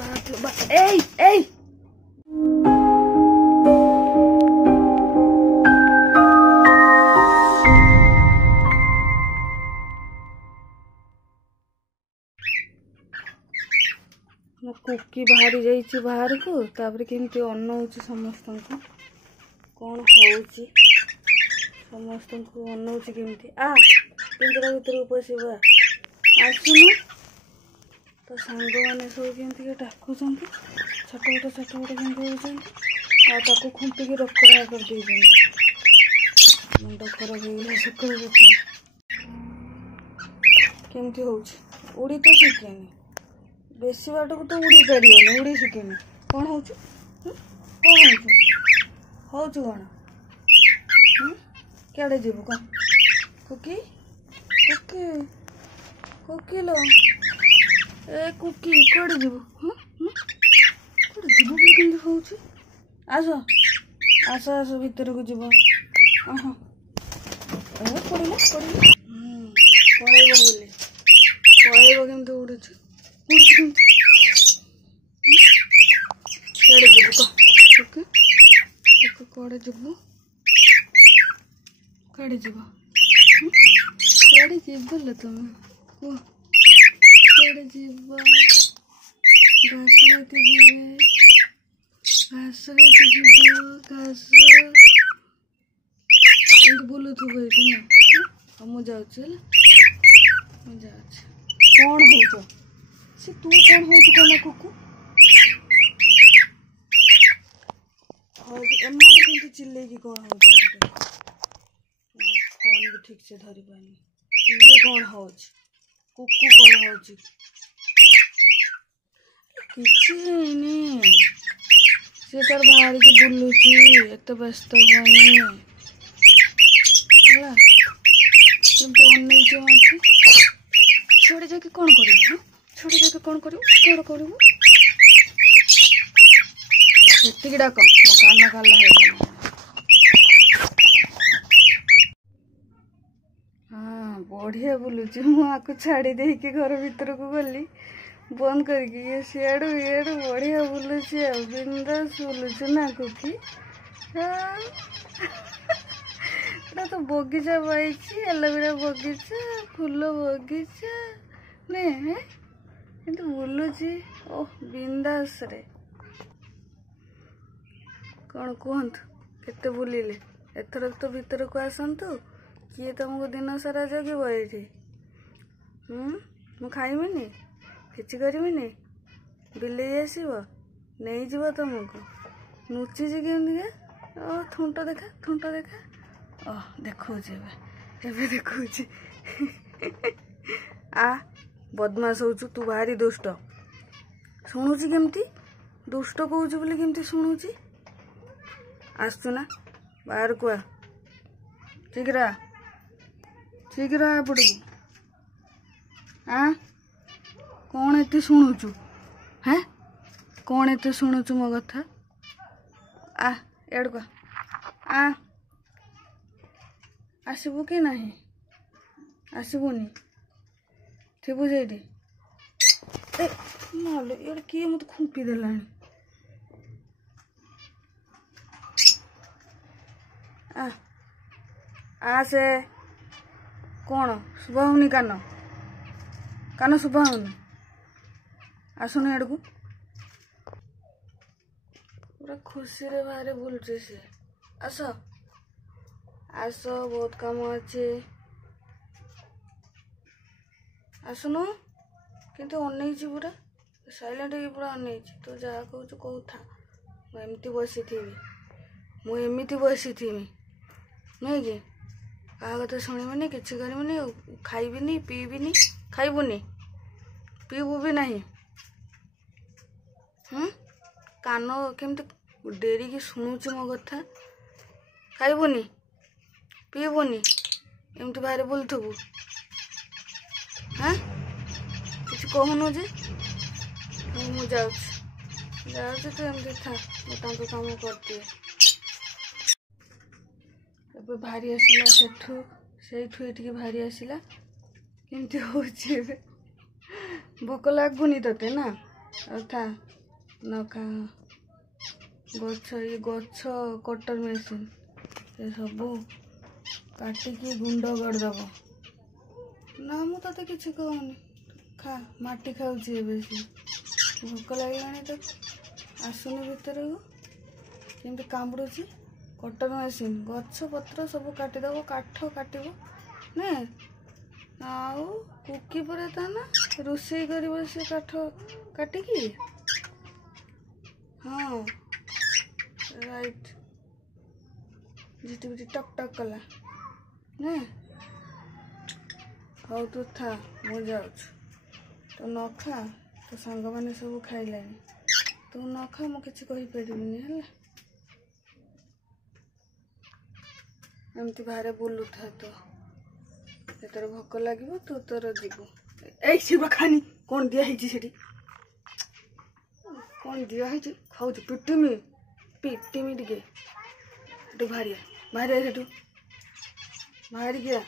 এই ମୋ କୁକି ବାହାରି ଯାଇଛି ବାହାରକୁ ତାପରେ କେମିତି ଅନଉଛି ସମସ୍ତଙ୍କୁ କଣ ହଉଛି ସମସ୍ତଙ୍କୁ ଅନଉଛି କେମିତି ପିଞ୍ଜରା ଭିତରକୁ ପଶିବା ଆସୁନୁ तो सांग मैंने सब केमती डाकुंट छट मोट केमती होती आपको खुंपिकी रक्त बाहर कर मुंड खराब हो गला सकाल केमती उड़ी तो शिखेनि बेसी बाट को तो उड़ी पार उड़ी शिखेनि कौन हो कौन क्या जीव कौन कुकी कुकी कुकी लो ए कुकी कड़े जीव कड़े जीव बोली केमती होउची आस आस आस भीतर को जीव हाँ पड़े पड़े पड़ेब बोली पड़ेब केमती उड़ुची कड़े जीव कह कुकी कड़े जीव कड़े जीव कड़े जीव लो तुम कह कड़े जीव घास खाते जीवे घास खाते जीव घास बोलू थो ये ना मुझे जाऊँ कौन हो से तू कौन हो कला कुकु एम चिल्ले की कौन हो फोन भी ठीक से धरी पानी ये कौन हो कुकु कौन हो किसी से तार बाहर के बुलूची एत व्यस्त हुआ छोड़े जाके कौन कर छोड़े जाके कौन कर डाक मो कान काला हाँ बढ़िया बुलूची मुझे छाड़ी दे घर भीतर को गली बंद करके सियाड़ू इयाड़ू बढ़िया बुलूची बिंदास बुलूचु ना कुकी तो बगीचा पाई एलोवेरा बगीचा फूल बगीचा नहीं किंतु बुलूची ओह बिंदास रे कौन कहतु केते बुलिले एथरक तो भीतर को आसतु किए तुमको दिन सारा जगह ये मु खाइबिनी किसी करबिनी बिले आसब नहीं जीव तुमको नुचिजी केमती ओ थुंट देखा देखा देखा आ बदमाश होचु तू भारी दुष्ट शुणुची केमती दुष्ट कहूँ बोली केमती शुणुची आसचु ना बाहर को आ ठीक रहा एपट को कौन एते शुणुचु हैं कौन एते शुणुचु मो कथा आ एड़ को आ आसबु कि नहीं आसबुनी थीबु जेठी मालो ये किए मत खुंपी देलानी आ से कौन शुभा होनी कान शुभा होनी आसुन एड़ को पूरा खुशी रे बाहर बुलुचे से आस आस बहुत काम अच्छे आसुनु किंतु अनेची पूरा साइलेंट हो पूरा अनेची तो जहाँ कहूँ कहू था मुझे बसी थी नहीं कि क्या कथा शुणबनी कि करनी खाइबिनी पीबिनी खाइबुनी पीबू भी नहीं कान केमती डेरी की शुणुची मो कथा खाइबुनी पीबुनी एमती बाहर बुलुथबु हाँ किसी कहूनु जे मु जाऊँ तो एमती था मुझे काम करती भारी आसला से भारी आसला केमती हो भोक लगुनि ते ना ଆଉ ଖା ନ ଖା ଗଛ କଟର ମେସିନ୍ ସେ ସବୁ କାଟିକି ଗୁଣ୍ଡ କରିଦେବ। ନା ମୁଁ ତତେ କିଛି କହୁନି, ଖା। ମାଟି ଖାଉଛି ଏବେ ସେ। ଭୋକ ଲାଗିଲାଣି ତ ଆସୁନି ଭିତରକୁ, କେମିତି କାମୁଡ଼ୁଛି। କଟର ମେସିନ୍ ଗଛ ପତ୍ର ସବୁ କାଟିଦେବ, କାଠ କାଟିବ ନା। ଆଉ କୁକି ପରେ ତା ନା ରୋଷେଇ କରିବ ସେ କାଠ କାଟିକି। ହଁ ରାଇଟ୍। ଝିଟି ପିଟି ଟକ୍ ଟକ୍ କଲା ନା। ହଉ ତୁ ଥା, ମୁଁ ଯାଉଛି। ତୁ ନ ଖା, ତୋ ସାଙ୍ଗମାନେ ସବୁ ଖାଇଲେଣି। ତୁ ନ ଖା, ମୁଁ କିଛି କହିପାରିବିନି ହେଲା। ଏମିତି ବାହାରେ ବୁଲୁଥା ତୁ। ଯେତେବେଳେ ଭୋକ ଲାଗିବ ତୁ ତୋର ଯିବୁ। ଏଇ ଶିବ ଖାନି, କ'ଣ ଦିଆହେଇଛି ସେଠି? କ'ଣ ଦିଆହେଇଛି? ଖାଉଛି। ପିଟିମି ଟିକେ। ସେଠୁ ବାହାରିଆ ସେଠୁ ବାହାରିକିଆ।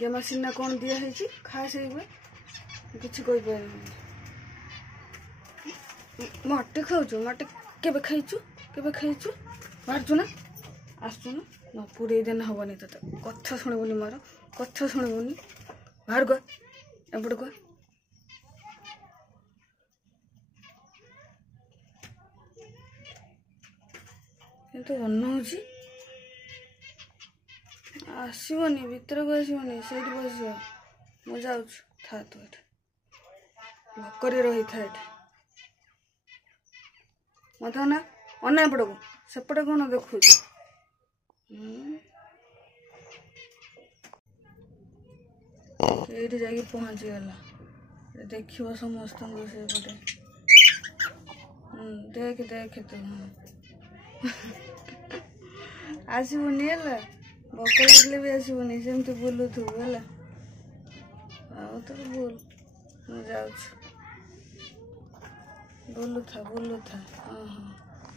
ଗେମା ସିନା କ'ଣ ଦିଆହେଇଛି, ଖା ସେଇଗୁଡ଼ା। କିଛି କହିପାରିବିନି। ମାଟି ଖାଉଛୁ? ମାଟି କେବେ ଖାଇଛୁ? ବାହାରୁଛୁ ନା? ଆସୁଛୁ ନା? ନ ପୁରେଇ ଦେନେ ହବନି ତତେ। କଥା ଶୁଣିବୁନି ମୋର, କଥା ଶୁଣିବୁନି। ବାହାର କହ, ଏପଟେ କହ। କିନ୍ତୁ ଅନଉଛି, ଆସିବନି ଭିତରକୁ, ଆସିବନି। ସେଇଠି ବସିବ। ମୁଁ ଯାଉଛି, ଥା ତୁ ଏଠି ଭୋକରେ ରହିଥା ଏଠି। ମତେ ଅନା ଏପଟକୁ। ସେପଟେ କ'ଣ ଦେଖୁଛୁ? ଏଇଠି ଯାଇକି ପହଞ୍ଚିଗଲା। ଦେଖିବ ସମସ୍ତଙ୍କୁ ସେପଟେ। ଦେଖେ ତୁ। ଆସିବୁନି ହେଲା। ଭୋକ ଲାଗିଲେ ବି ଆସିବୁନି, ସେମିତି ବୁଲୁଥିବୁ ହେଲା। ଆଉ ତୁ ବୁଲ, ମୁଁ ଯାଉଛି। ବୁଲୁଥା। ହଁ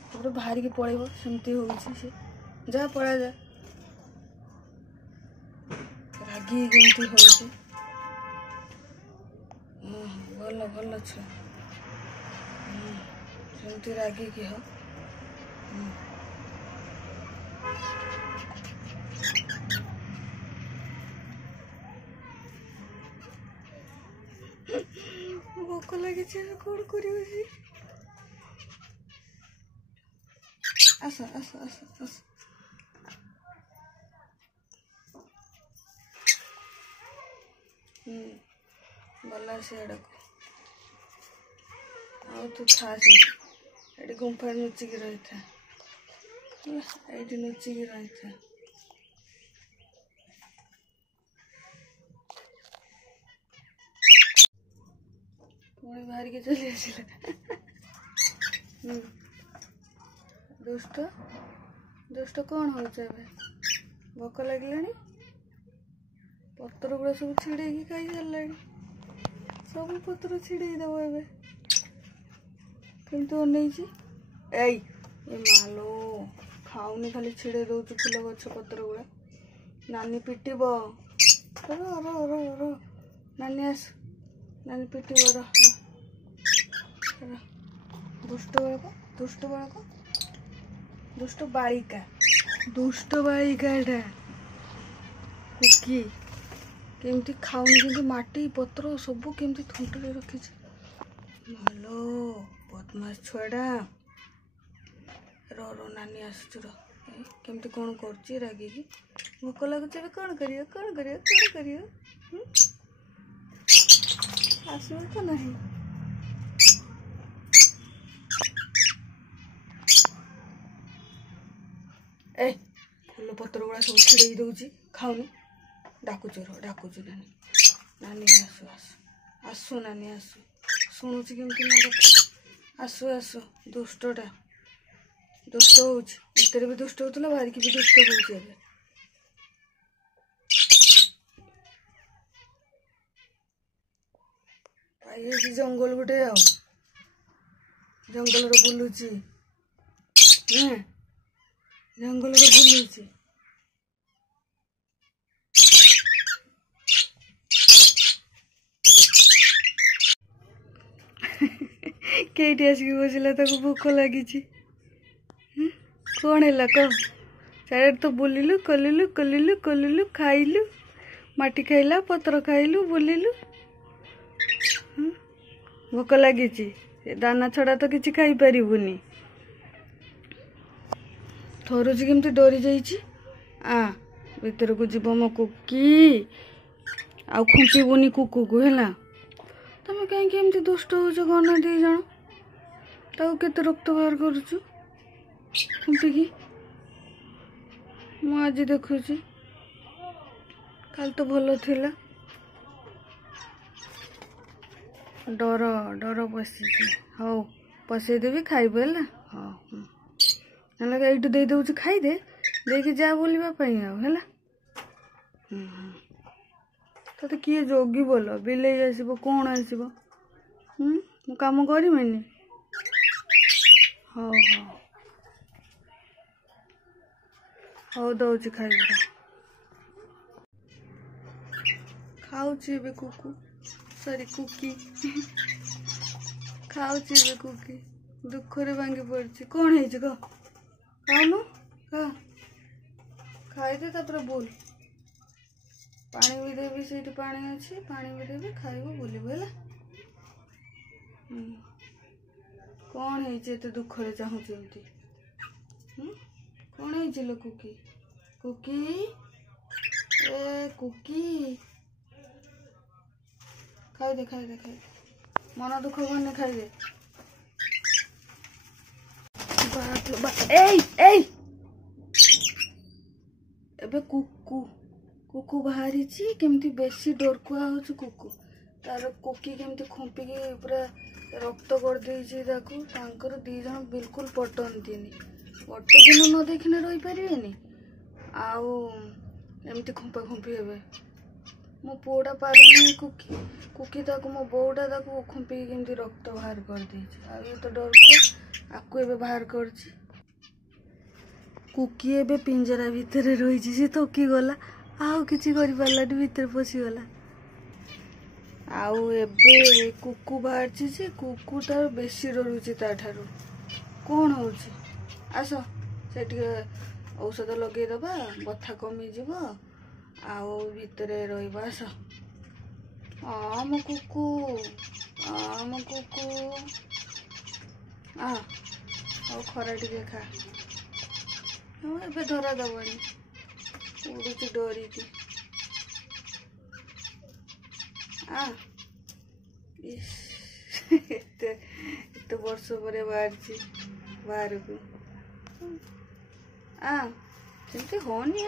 ତାପରେ ବାହାରିକି ପଳେଇବ। ସେମିତି ହଉଛି ସେ। ଯା, ପଳା ଯା। ରାଗି କେମିତି ହଉଛି। ଭଲ ଛୁଆ। ସେମିତି ରାଗିକି ହ। ଭୋକ ଲାଗିଛି, କ'ଣ କରିବ ସେ? ଆସ। ଗଲା ସିଆଡ଼କୁ। ଆଉ ତୁ ଥା ସେଇଠି। ଏଠି ଗୁମ୍ଫାରେ ଲୁଚିକି ରହିଥା ହେଲା। ଏଇଠି ଲୁଚିକି ରହିଥା। ପୁଣି ବାହାରିକି ଚଲି ଆସିଲା। ଦୁଷ୍ଟ କ'ଣ ହଉଛି ଏବେ? ଭୋକ ଲାଗିଲାଣି? ପତ୍ର ଗୁଡ଼ା ସବୁ ଛିଡ଼େଇକି ଖାଇ ସାରିଲାଣି। ସବୁ ପତ୍ର ଛିଡ଼େଇ ଦେବ ଏବେ। କିନ୍ତୁ ଅନେଇଛି। ଏ ମାଲୋ, ଖାଉନି, ଖାଲି ଛିଡ଼େଇ ଦଉଛି ଫୁଲ ଗଛ ପତ୍ର ଗୁଡ଼ା। ନାନୀ ପିଟିବ। ନାନୀ ଆସ, ନାନୀ ପିଟିବ। ଦୁଷ୍ଟ ବାଳିକାଟା କୁକି। କେମିତି ଖାଉନି, କିନ୍ତୁ ମାଟି ପତ୍ର ସବୁ କେମିତି ଥୁଣ୍ଟରେ ରଖିଛି। ଭଲ ବଦମାସ ଛୁଆଟା। ନାନୀ ଆସୁଛୁ। କେମିତି କ'ଣ କରୁଛି ରାଗିକି। ଭୋକ ଲାଗୁଛି ଏବେ। କ'ଣ କରିବ? ଆସିବ ତ ନାହିଁ। ଫୁଲ ପତ୍ର ଗୁଡ଼ା ସବୁ ଛିଡ଼େଇ ଦଉଛି, ଖାଉନି। ଡାକୁଛୁ ନାନୀ ଆସୁ। ନାନୀ ଆସୁ। ଶୁଣୁଛି କେମିତି ମୋ କଥା। ଆସୁ। ଦୁଷ୍ଟଟା ଦୁଷ୍ଟ ହଉଛି। ଭିତରେ ବି ଦୁଷ୍ଟ ହଉଥିଲା, ବାହାରିକି ବି ଦୁଷ୍ଟ ହଉଛି ଏବେ। ପାଇଯାଇଛି ଜଙ୍ଗଲ ଗୋଟେ। ଆଉ ଜଙ୍ଗଲରେ ବୁଲୁଛି। केटी आसिक बसला भोक लगी कौन है कह चार तो बुलिलु कलिलु कलिलु कलिलु खाइलु माटी खाइला पत्र खाइलु बुलिलु भोक लगी दाना छड़ा तो किसी खाई पारिबुनी थरुची केमती डरी जाइए भितर को जीव मो कुकी आ खुंचबुनी कुकू को है तुम कहीं दुष्ट हो गना दी जन केते रक्त बाहर करुचु खुंपिकी मु आज देखुची काल तो भल थिला डर डर पशि हौ पशेदेवी खाइबे है हाँ ना ये दे दे खाईदे देखे जा बोलवाई है तो किए जोगी बोल बिले आसब कौन आसब मु कम करमेनि हाँ हाँ हौ दौची खाइबा खाऊची कुकू सॉरी कुकी खाऊची कुकी दुख रे भांगी पड़ी कौन है कह खाऊनु खा खाईदे तापर बोल पानी भी देवी से पानी अच्छी पानी भी देवी खाइब बुलबू है कौन है दुख रे चाहूँ कौन है लो कुकी कुकी ए कुकी खाईदे खाईदे खाईदे मन दुख करने खाईदे एबे कुकू कुकू बाहरी केमती बेसी डरकुआ हो कुकू तार कुकी केमती खुंपिकी पूरा रक्त कर दी जन बिल्कुल पटंती गोटे दिन न देखने रही पारे आउ एमती खुंपा खुंपी हे मो पुओटा पारे कुकी कुकी मो बोटा खुंपिकी केमती रक्त बाहर कर दी तो डरकुआ आपको एबे बाहर कर कुकी एबे पिंजरा भितर रही सी थकी गला आउ किसी कर पार्लानी भितर पशिगला आउ एबे कुकू बाहर से कुकू तार बेसी डरुची ताठारू कौन हो आस से औषध लगेदबा बथा कमिज आउ भितर रही आस मो कुकू मो कुकू आ खरा टे खा ए धरा दबनी उड़ी डरी एत वर्ष पर बाहर को सेमती होनी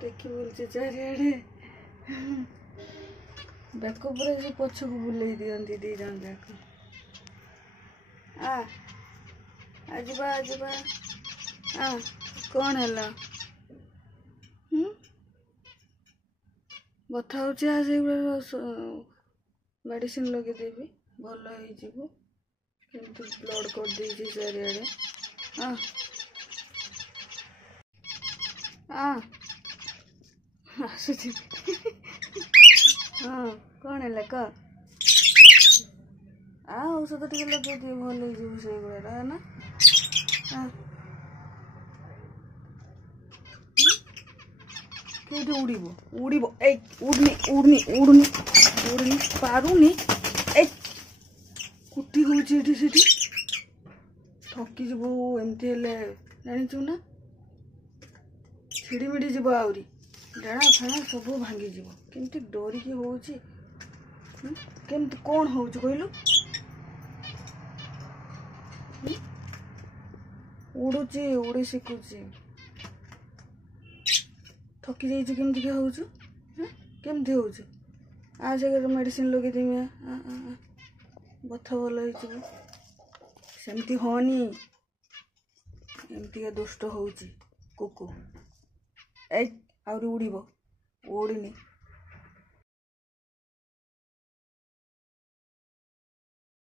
देखी बोलचे चारिड़े बेक पूरा पछक बुले दिखती दी जन जाक आजबा आजबा कौन है बथा हो मेडिसिन लगेदेवी भल हो ब्लड कर दे चारिड़े आसुची हाँ कौन है कह औषध टे लगे दिए भल हो ना उड़ब उड़ब उड़नी उड़नी उड़नी उड़नी पारुनी कुटी हूँ थकी जीव एमती जाचु ना छिड़मिड़ी जीव आहरी डाणा फाणा सब भांगी जीव केमती डरिकी हो कौन हो कहलु उड़ुची उड़ी शिखुची थकी जाइए केमती क्या हो केमती हो आ जगह मेडिसिन लगेदेमी बथा भल हो सेमती होनी एमती दुष्ट हो कुकू आहरी उड़ब उड़नी